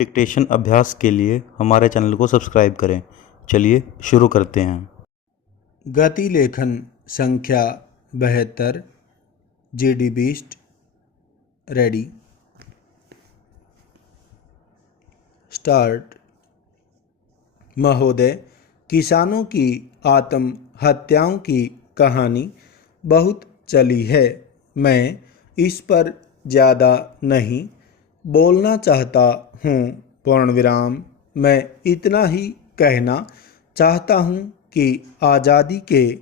Dictation अभ्यास के लिए हमारे चैनल को सब्सक्राइब करें। चलिए शुरू करते हैं। गति लेखन संख्या 72 जीडी बीस्ट रेडी स्टार्ट। महोदय, किसानों की आत्महत्याओं की कहानी बहुत चली है। मैं इस पर ज़्यादा नहीं बोलना चाहता हूँ। पूर्ण विराम। मैं इतना ही कहना चाहता हूँ कि आज़ादी के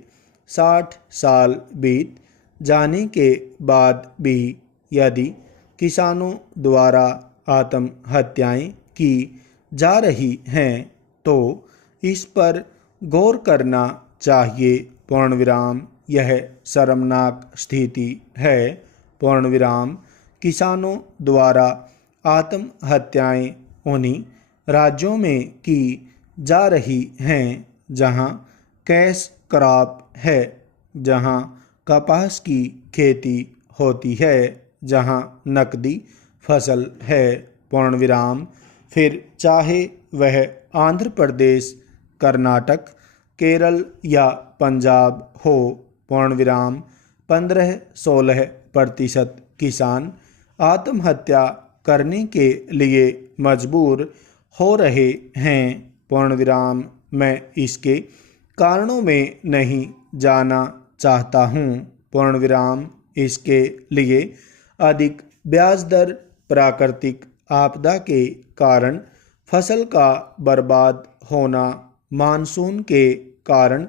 60 साल बीत जाने के बाद भी यदि किसानों द्वारा आत्महत्याएं की जा रही हैं तो इस पर गौर करना चाहिए। पूर्ण विराम। यह शर्मनाक स्थिति है। पूर्ण विराम। किसानों द्वारा आत्महत्याएं उन्हीं राज्यों में की जा रही हैं जहां कैश क्रॉप है, जहां कपास की खेती होती है, जहां नकदी फसल है। पूर्ण विराम। फिर चाहे वह आंध्र प्रदेश, कर्नाटक, केरल या पंजाब हो। पूर्ण विराम। 15-16% किसान आत्महत्या करने के लिए मजबूर हो रहे हैं। पूर्ण विराम। मैं इसके कारणों में नहीं जाना चाहता हूँ। पूर्ण विराम। इसके लिए अधिक ब्याज दर, प्राकृतिक आपदा के कारण फसल का बर्बाद होना, मानसून के कारण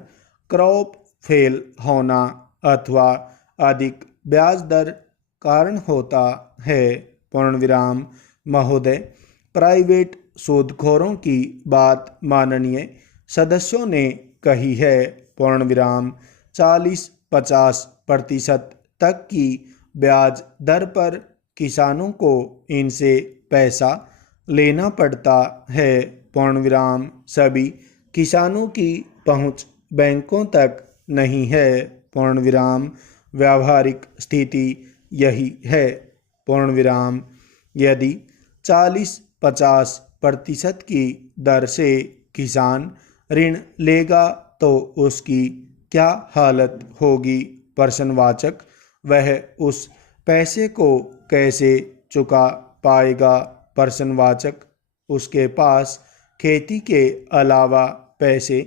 क्रॉप फेल होना अथवा अधिक ब्याज दर कारण होता है। पूर्ण विराम। महोदय, प्राइवेट सूदखोरों की बात माननीय सदस्यों ने कही है। पूर्ण विराम। 40-50% तक की ब्याज दर पर किसानों को इनसे पैसा लेना पड़ता है। पूर्ण विराम। सभी किसानों की पहुंच बैंकों तक नहीं है। पूर्ण विराम। व्यावहारिक स्थिति यही है। पूर्ण विराम। यदि 40-50% की दर से किसान ऋण लेगा तो उसकी क्या हालत होगी? प्रश्नवाचक। वह उस पैसे को कैसे चुका पाएगा? प्रश्नवाचक। उसके पास खेती के अलावा पैसे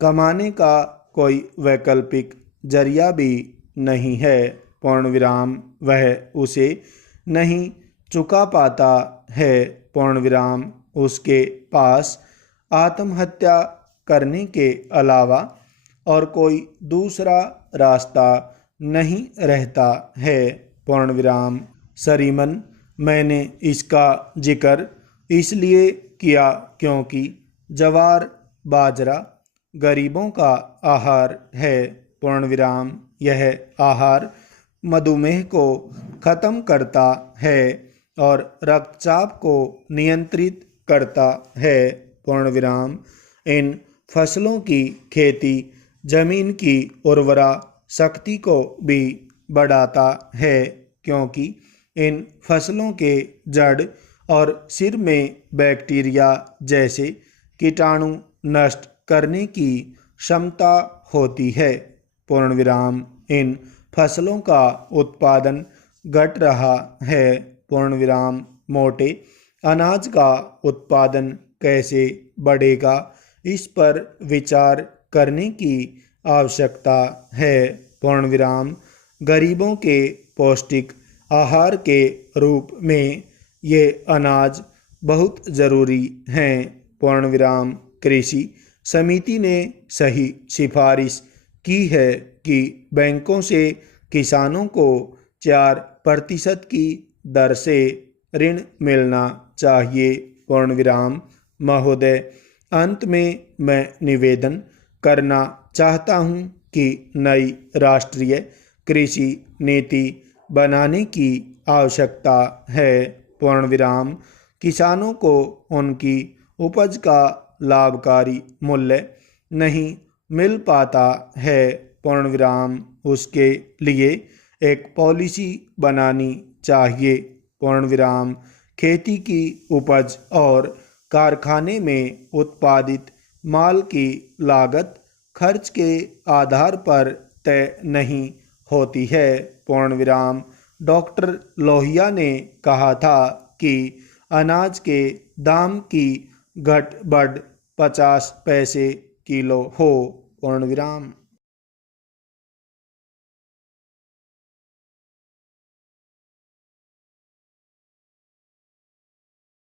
कमाने का कोई वैकल्पिक जरिया भी नहीं है। पूर्ण विराम। वह उसे नहीं चुका पाता है। पूर्ण विराम। उसके पास आत्महत्या करने के अलावा और कोई दूसरा रास्ता नहीं रहता है। पूर्ण विराम। श्रीमन, मैंने इसका जिक्र इसलिए किया क्योंकि ज्वार बाजरा गरीबों का आहार है। पूर्ण विराम। यह आहार मधुमेह को खत्म करता है और रक्तचाप को नियंत्रित करता है। पूर्ण विराम। इन फसलों की खेती जमीन की उर्वरा शक्ति को भी बढ़ाता है क्योंकि इन फसलों के जड़ और सिर में बैक्टीरिया जैसे कीटाणु नष्ट करने की क्षमता होती है। पूर्ण विराम। इन फसलों का उत्पादन घट रहा है। पूर्ण विराम। मोटे अनाज का उत्पादन कैसे बढ़ेगा, इस पर विचार करने की आवश्यकता है। पूर्ण विराम। गरीबों के पौष्टिक आहार के रूप में ये अनाज बहुत ज़रूरी हैं। पूर्ण विराम। कृषि समिति ने सही सिफारिश की है कि बैंकों से किसानों को 4% की दर से ऋण मिलना चाहिए। पूर्ण विराम। महोदय, अंत में मैं निवेदन करना चाहता हूं कि नई राष्ट्रीय कृषि नीति बनाने की आवश्यकता है। पूर्ण विराम। किसानों को उनकी उपज का लाभकारी मूल्य नहीं मिल पाता है। पूर्ण विराम। उसके लिए एक पॉलिसी बनानी चाहिए। पूर्ण विराम। खेती की उपज और कारखाने में उत्पादित माल की लागत खर्च के आधार पर तय नहीं होती है। पूर्ण विराम। डॉक्टर लोहिया ने कहा था कि अनाज के दाम की घट बढ़ 50 पैसे किलो हो। पूर्ण विराम।